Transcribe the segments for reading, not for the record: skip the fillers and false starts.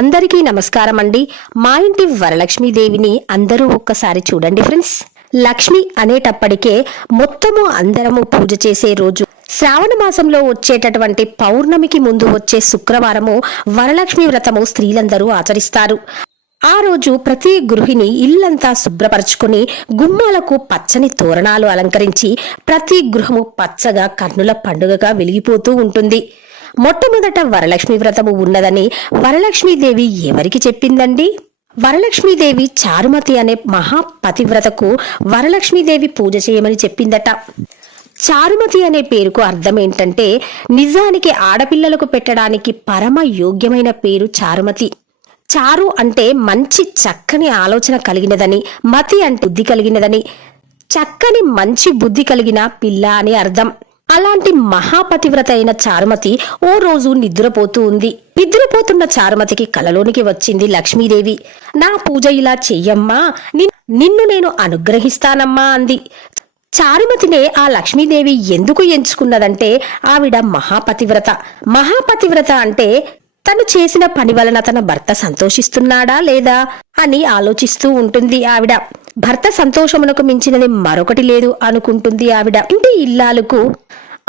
అందరికీ నమస్కారం అండి. మా ఇంటి వరలక్ష్మీదేవిని అందరూ ఒక్కసారి చూడండి ఫ్రెండ్స్. లక్ష్మి అనేటప్పటికే మొత్తము అందరము పూజ చేసే రోజు శ్రావణ మాసంలో వచ్చేటటువంటి పౌర్ణమికి ముందు వచ్చే శుక్రవారము వరలక్ష్మి వ్రతము స్త్రీలందరూ ఆచరిస్తారు. ఆ రోజు ప్రతి గృహిణి ఇల్లంతా శుభ్రపరచుకుని గుమ్మాలకు పచ్చని తోరణాలు అలంకరించి ప్రతి గృహము పచ్చగా కన్నుల పండుగగా వెలిగిపోతూ ఉంటుంది. మొట్టమొదట వరలక్ష్మి వ్రతము ఉన్నదని వరలక్ష్మీదేవి ఎవరికి చెప్పిందండి? వరలక్ష్మీదేవి చారుమతి అనే మహాపతివ్రతకు వరలక్ష్మీదేవి పూజ చేయమని చెప్పిందట. చారుమతి అనే పేరుకు అర్థం ఏంటంటే, నిజానికి ఆడపిల్లలకు పెట్టడానికి పరమ యోగ్యమైన పేరు చారుమతి. చారు అంటే మంచి చక్కని ఆలోచన కలిగినదని, మతి అంటే బుద్ధి కలిగినదని, చక్కని మంచి బుద్ధి కలిగిన పిల్ల అని అర్థం. అలాంటి మహాపతివ్రత అయిన చారుమతి ఓ రోజు నిద్రపోతూ ఉంది. నిద్రపోతున్న చారుమతికి కలలోనికి వచ్చింది లక్ష్మీదేవి. నా పూజ ఇలా చెయ్యమ్మా, నిన్ను నేను అనుగ్రహిస్తానమ్మా అంది. చారుమతినే ఆ లక్ష్మీదేవి ఎందుకు ఎంచుకున్నదంటే, ఆవిడ మహాపతివ్రత. మహాపతివ్రత అంటే తను చేసిన పని వలన తన భర్త సంతోషిస్తున్నాడా లేదా అని ఆలోచిస్తూ ఉంటుంది ఆవిడ. భర్త సంతోషమునకు మించినది మరొకటి లేదు అనుకుంటుంది ఆవిడ. ఇంటి ఇల్లాలకు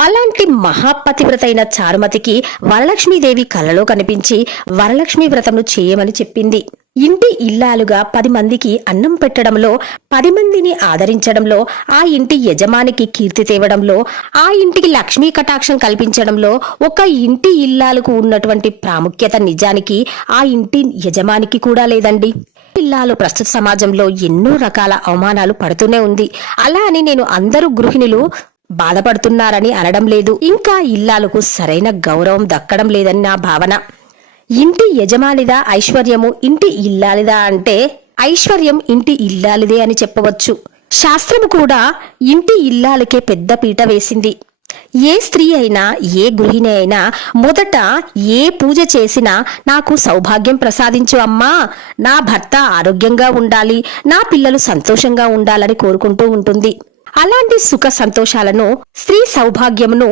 అలాంటి మహాపతివ్రత అయిన చారుమతికి వరలక్ష్మీదేవి కలలో కనిపించి వరలక్ష్మి వ్రతమును చేయమని చెప్పింది. ఇంటి ఇల్లాలుగా 10 మందికి అన్నం పెట్టడంలో, 10 మందిని ఆదరించడంలో, ఆ ఇంటి యజమానికి కీర్తి తేవడంలో, ఆ ఇంటికి లక్ష్మీ కటాక్షం కల్పించడంలో ఒక ఇంటి ఇల్లాలకు ఉన్నటువంటి ప్రాముఖ్యత నిజానికి ఆ ఇంటి యజమానికి కూడా లేదండి. ఇల్లాలు ప్రస్తుత సమాజంలో ఎన్నో రకాల అవమానాలు పడుతూనే ఉంది. అలా అని నేను అందరూ గృహిణులు బాధపడుతున్నారని అనడం లేదు. ఇంకా ఇల్లాలకు సరైన గౌరవం దక్కడం లేదని నా భావన. ఇంటి యజమానిదా ఐశ్వర్యము ఇంటి ఇల్లాలిదా అంటే, ఐశ్వర్యం ఇంటి ఇల్లాలిదే అని చెప్పవచ్చు. శాస్త్రము కూడా ఇంటి ఇల్లాలకే పెద్ద పీట వేసింది. ఏ స్త్రీ అయినా, ఏ గృహిణి అయినా మొదట ఏ పూజ చేసినా నాకు సౌభాగ్యం ప్రసాదించు అమ్మా, నా భర్త ఆరోగ్యంగా ఉండాలి, నా పిల్లలు సంతోషంగా ఉండాలని కోరుకుంటూ ఉంటుంది. అలాంటి సుఖ సంతోషాలను, స్త్రీ సౌభాగ్యమును,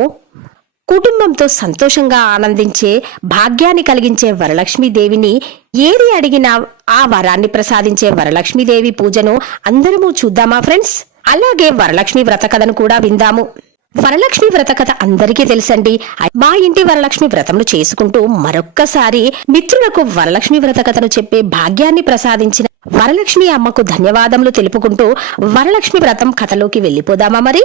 కుటుంబంతో సంతోషంగా ఆనందించే భాగ్యాన్ని కలిగించే వరలక్ష్మీదేవిని ఏది అడిగినా ఆ వరాన్ని ప్రసాదించే వరలక్ష్మీదేవి పూజను అందరము చూద్దామా ఫ్రెండ్స్? అలాగే వరలక్ష్మి వ్రత కథను కూడా విందాము. వరలక్ష్మి వ్రత కథ అందరికీ తెలుసండి. మా ఇంటి వరలక్ష్మి వ్రతమును చేసుకుంటూ మరొక్కసారి మిత్రులకు వరలక్ష్మి వ్రత కథను చెప్పే భాగ్యాన్ని ప్రసాదించిన వరలక్ష్మి అమ్మకు ధన్యవాదములు తెలుపుకుంటూ వరలక్ష్మి వ్రతం కథలోకి వెళ్ళిపోదామా మరి?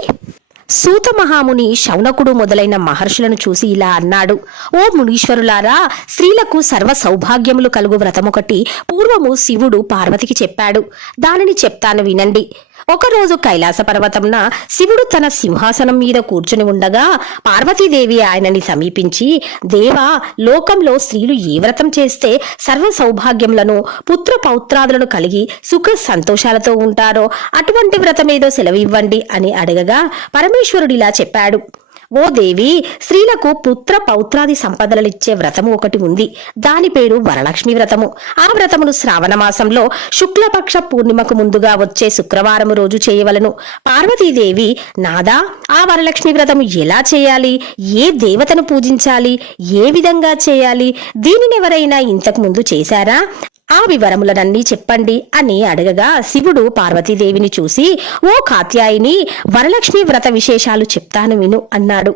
సూత మహాముని, శౌనకుడు మొదలైన మహర్షులను చూసి ఇలా అన్నాడు. ఓ మునీశ్వరులారా, స్త్రీలకు సర్వ సౌభాగ్యములు కలుగు వ్రతమొకటి పూర్వము శివుడు పార్వతికి చెప్పాడు. దానిని చెప్తాను వినండి. ఒకరోజు కైలాస పర్వతంన శివుడు తన సింహాసనం మీద కూర్చుని ఉండగా పార్వతీదేవి ఆయనని సమీపించి, దేవా, లోకంలో స్త్రీలు ఏ వ్రతం చేస్తే సర్వ సౌభాగ్యములను, పుత్ర పౌత్రాదులను కలిగి సుఖ సంతోషాలతో ఉంటారో అటువంటి వ్రతమేదో సెలవివ్వండి అని అడగగా పరమేశ్వరుడిలా చెప్పాడు. ఓ దేవి, స్త్రీలకు పుత్ర పౌత్రాది సంపదలనిచ్చే వ్రతము ఒకటి ఉంది. దాని పేరు వరలక్ష్మి వ్రతము. ఆ వ్రతమును శ్రావణ మాసంలో శుక్లపక్ష పూర్ణిమకు ముందుగా వచ్చే శుక్రవారము రోజు చేయవలను. పార్వతీదేవి, నాదా, ఆ వరలక్ష్మి వ్రతము ఎలా చేయాలి, ఏ దేవతను పూజించాలి, ఏ విధంగా చేయాలి, దీనినెవరైనా ఇంతకు ముందు చేశారా, ఆ వివరములనన్నీ చెప్పండి అని అడగగా శివుడు పార్వతీదేవిని చూసి, ఓ కాత్యాయిని, వరలక్ష్మి వ్రత విశేషాలు చెప్తాను విను అన్నాడు.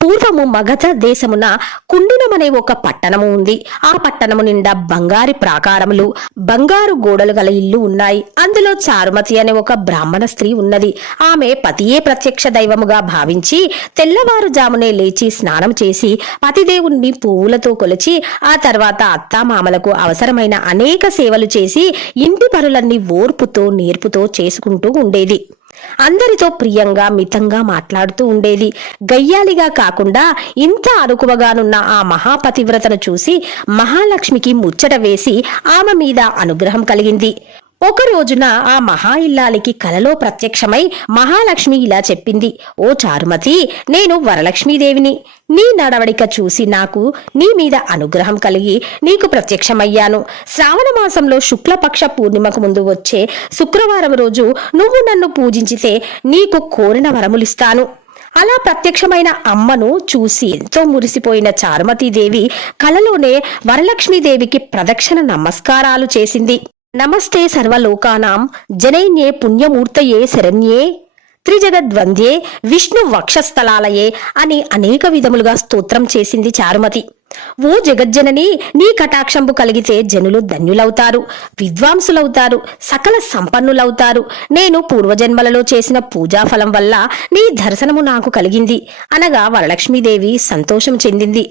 పూర్వము మగధ దేశమున కుండినమనే ఒక పట్టణము ఉంది. ఆ పట్టణము నిండా బంగారు ప్రాకారములు, బంగారు గోడలు గల ఇల్లు ఉన్నాయి. అందులో చారుమతి అనే ఒక బ్రాహ్మణ స్త్రీ ఉన్నది. ఆమె పతియే ప్రత్యక్ష దైవముగా భావించి తెల్లవారుజామునే లేచి స్నానం చేసి పతిదేవుణ్ణి పువ్వులతో కొలిచి ఆ తర్వాత అత్తామామలకు అవసరమైన అనేక సేవలు చేసి ఇంటి పనులన్నీ ఓర్పుతో నేర్పుతో చేసుకుంటూ ఉండేది. అందరితో ప్రియంగా మితంగా మాట్లాడుతూ ఉండేది. గయ్యాలిగా కాకుండా ఇంత అరుకువగానున్న ఆ మహాపతివ్రతను చూసి మహాలక్ష్మికి ముచ్చట వేసి ఆమె మీద అనుగ్రహం కలిగింది. ఒక రోజున ఆ మహా ఇల్లాలికి కలలో ప్రత్యక్షమై మహాలక్ష్మి ఇలా చెప్పింది. ఓ చారుమతి, నేను వరలక్ష్మీదేవిని. నీ నడవడిక చూసి నాకు నీ మీద అనుగ్రహం కలిగి నీకు ప్రత్యక్షమయ్యాను. శ్రావణ మాసంలో శుక్లపక్ష పూర్ణిమకు ముందు వచ్చే శుక్రవారం రోజు నువ్వు నన్ను పూజించితే నీకు కోరిన వరములిస్తాను. అలా ప్రత్యక్షమైన అమ్మను చూసి ఎంతో మురిసిపోయిన చారుమతీదేవి కలలోనే వరలక్ష్మీదేవికి ప్రదక్షిణ నమస్కారాలు చేసింది. నమస్తే సర్వలోకానాం జనైన్యే పుణ్యమూర్తయే శరణ్యే త్రిజగద్వంద్యే విష్ణు వక్షస్థలాలయే అని అనేక విధములుగా స్తోత్రం చేసింది చారుమతి. ఓ జగజ్జనని, నీ కటాక్షంబు కలిగితే జనులు ధన్యులవుతారు, విద్వాంసులవుతారు, సకల సంపన్నులవుతారు. నేను పూర్వజన్మలలో చేసిన పూజాఫలం వల్ల నీ దర్శనము నాకు కలిగింది అనగా వరలక్ష్మీదేవి సంతోషం చెందింది.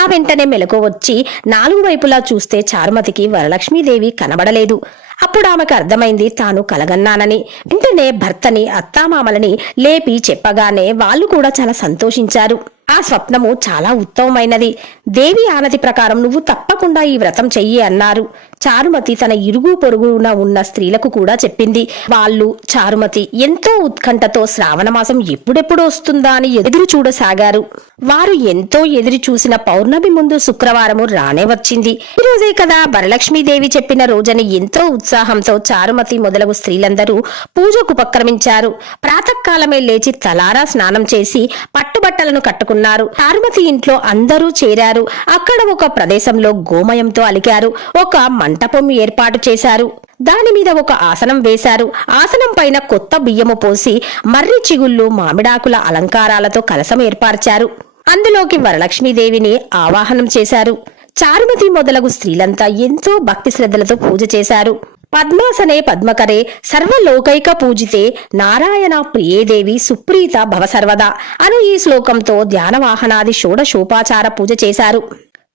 ఆ వెంటనే మెలకు వచ్చి 4 వైపులా చూస్తే చారుమతికి వరలక్ష్మీదేవి కనబడలేదు. అప్పుడు ఆమెకు అర్థమైంది తాను కలగన్నానని. వెంటనే భర్తని, అత్తామామలని లేపి చెప్పగానే వాళ్ళు కూడా చాలా సంతోషించారు. ఆ స్వప్నము చాలా ఉత్తమమైనది. దేవి ఆనతి ప్రకారం నువ్వు తప్పకుండా ఈ వ్రతం చెయ్యి అన్నారు. చారుమతి తన ఇరుగు పొరుగున ఉన్న స్త్రీలకు కూడా చెప్పింది. వాళ్ళు చారుమతి ఎంతో ఉత్కంఠతో శ్రావణ మాసం ఎప్పుడెప్పుడు వస్తుందా అని ఎదురు చూడసాగారు. వారు ఎంతో ఎదురు చూసిన పౌర్ణమి ముందు శుక్రవారము రానే వచ్చింది. ఈ రోజే కదా వరలక్ష్మీదేవి చెప్పిన రోజని ఎంతో ఉత్సాహంతో చారుమతి మొదలగు స్త్రీలందరూ పూజకు ఉపక్రమించారు. ప్రాతకాలమే లేచి తలారా స్నానం చేసి పట్టుబట్టలను కట్టుకున్నారు. చారుమతి ఇంట్లో అందరూ చేరారు. అక్కడ ఒక ప్రదేశంలో గోమయంతో అలికారు. ఒక మంటపం ఏర్పాటు చేశారు. దాని మీద ఒక ఆసనం వేశారు. ఆసనం పైన కొత్త బియ్యము పోసి మర్రి చిగుళ్ళు, మామిడాకుల అలంకారాలతో కలసం ఏర్పరిచారు. అందులోకి వరలక్ష్మీదేవిని ఆవాహనం చేశారు. చారుమతి మొదలగు స్త్రీలంతా ఎంతో భక్తి శ్రద్ధలతో పూజ చేశారు. పద్మాసనే పద్మకరే సర్వలోకైక పూజితే నారాయణ ప్రియేదేవి సుప్రీత భవ సర్వదా అను ఈ శ్లోకంతో ధ్యానవాహనాది షోడశోపాచార పూజ చేశారు.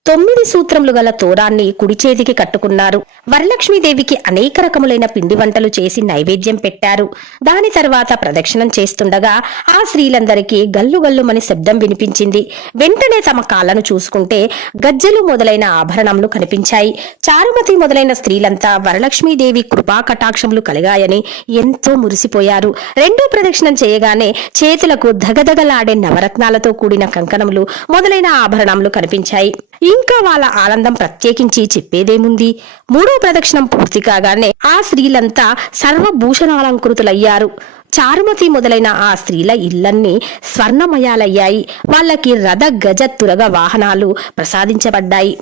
9 సూత్రములు గల తోరాన్ని కుడి చేతికి కట్టుకున్నారు. వరలక్ష్మీదేవికి అనేక రకములైన పిండి వంటలు చేసి నైవేద్యం పెట్టారు. దాని తర్వాత ప్రదక్షిణం చేస్తుండగా ఆ స్త్రీలందరికీ గల్లు గల్లుమని శబ్దం వినిపించింది. వెంటనే తమ కాళ్లను చూసుకుంటే గజ్జెలు మొదలైన ఆభరణములు కనిపించాయి. చారుమతి మొదలైన స్త్రీలంతా వరలక్ష్మీదేవి కృపా కటాక్షములు కలిగాయని ఎంతో మురిసిపోయారు. రెండో ప్రదక్షిణం చేయగానే చేతులకు దగదగలాడే నవరత్నాలతో కూడిన కంకణములు మొదలైన ఆభరణములు కనిపించాయి. ఇంకా వాళ్ళ ఆనందం ప్రత్యేకించి చెప్పేదేముంది. మూడో ప్రదక్షిణం పూర్తి కాగానే ఆ స్త్రీలంతా సర్వభూషణాలంకృతులయ్యారు. చారుమతి మొదలైన ఆ స్త్రీల ఇళ్లన్నీ స్వర్ణమయాలయ్యాయి. వాళ్ళకి రథ గజ తురగ వాహనాలు ప్రసాదించబడ్డాయి.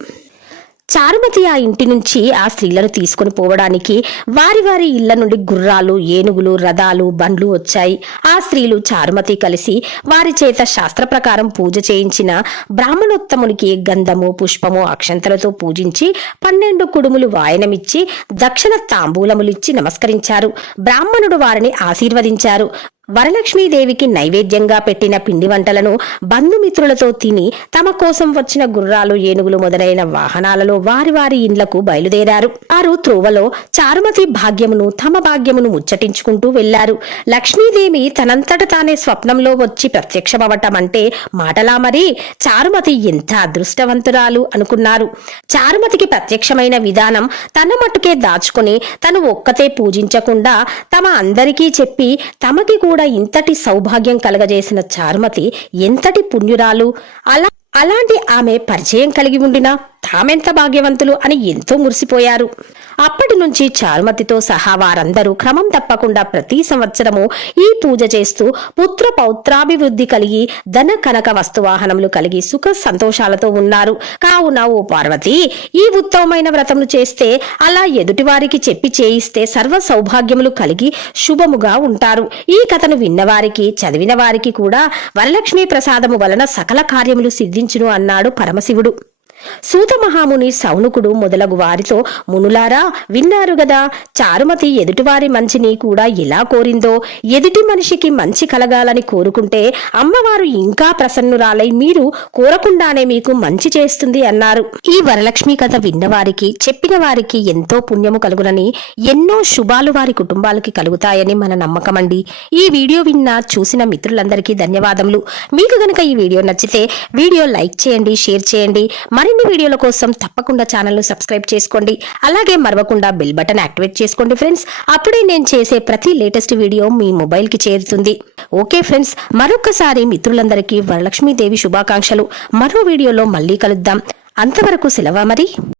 చారుమతి ఆ ఇంటి నుంచి ఆ స్త్రీలను తీసుకుని పోవడానికి వారి వారి ఇళ్ల నుండి గుర్రాలు, ఏనుగులు, రథాలు, బండ్లు వచ్చాయి. ఆ స్త్రీలు చారుమతి కలిసి వారి చేత శాస్త్ర ప్రకారం పూజ చేయించిన బ్రాహ్మణోత్తమునికి గంధము, పుష్పము, అక్షంతలతో పూజించి 12 కుడుములు వాయనమిచ్చి దక్షిణ తాంబూలములిచ్చి నమస్కరించారు. బ్రాహ్మణుడు వారిని ఆశీర్వదించారు. వరలక్ష్మీదేవికి నైవేద్యంగా పెట్టిన పిండి వంటలను బంధుమిత్రులతో తిని తమ కోసం వచ్చిన గుర్రాలు, ఏనుగులు మొదలైన వాహనాలలో వారి వారి ఇండ్లకు బయలుదేరారు. వారు త్రోవలో చారుమతి భాగ్యమును, తమ భాగ్యమును ముచ్చటించుకుంటూ వెళ్లారు. లక్ష్మీదేవి తనంతట తానే స్వప్నంలో వచ్చి ప్రత్యక్షమవటం అంటే మాటలా మరి? చారుమతి ఎంత అదృష్టవంతురాలు అనుకున్నారు. చారుమతికి ప్రత్యక్షమైన విధానం తన మట్టుకే దాచుకుని తను ఒక్కతే పూజించకుండా తమ అందరికీ చెప్పి తమకి కూడా ఇంతటి సౌభాగ్యం కలగజేసిన చారుమతి ఎంతటి పుణ్యురాలు! అలాంటి ఆమె పరిచయం కలిగి ఉండినా తామెంత భాగ్యవంతులు అని ఎంతో మురిసిపోయారు. అప్పటి నుంచి చారుమతితో సహా వారందరూ క్రమం తప్పకుండా ప్రతి సంవత్సరము ఈ పూజ చేస్తూ పుత్ర పౌత్రాభివృద్ధి కలిగి ధన కనక వస్తువాహనములు కలిగి సుఖ సంతోషాలతో ఉన్నారు. కావున ఓ పార్వతి, ఈ ఉత్తమమైన వ్రతములు చేస్తే, అలా ఎదుటివారికి చెప్పి చేయిస్తే సర్వ సౌభాగ్యములు కలిగి శుభముగా ఉంటారు. ఈ కథను విన్నవారికి, చదివిన వారికి కూడా వరలక్ష్మీ ప్రసాదము వలన సకల కార్యములు సిద్ధించును అన్నాడు పరమశివుడు. సూత మహాముని, సౌనుకుడు మొదలగు వారితో, మునులారా విన్నారు గదా, చారుమతి ఎదుటివారి మంచిని కూడా ఎలా కోరిందో. ఎదుటి మనిషికి మంచి కలగాలని కోరుకుంటే అమ్మవారు ఇంకా ప్రసన్నురాలై మీరు కోరకుండానే మీకు మంచి చేస్తుంది అన్నారు. ఈ వరలక్ష్మి కథ విన్నవారికి, చెప్పిన వారికి ఎంతో పుణ్యము కలుగునని, ఎన్నో శుభాలు వారి కుటుంబాలకి కలుగుతాయని మన నమ్మకమండి. ఈ వీడియో చూసిన మిత్రులందరికీ ధన్యవాదములు. మీకు గనక ఈ వీడియో నచ్చితే వీడియో లైక్ చేయండి, షేర్ చేయండి. మరిన్ని వీడియోల కోసం తప్పకుండా ఛానల్ ను సబ్స్క్రైబ్ చేసుకోండి. అలాగే మరవకుండా బెల్ బటన్ యాక్టివేట్ చేసుకోండి ఫ్రెండ్స్. అప్పుడే నేను చేసే ప్రతి లేటెస్ట్ వీడియో మీ మొబైల్ కి చేరుతుంది. ఓకే ఫ్రెండ్స్, మరొకసారి మిత్రులందరికీ వరలక్ష్మీదేవి శుభాకాంక్షలు. మరో వీడియోలో మళ్ళీ కలుద్దాం. అంతవరకు సెలవా మరి.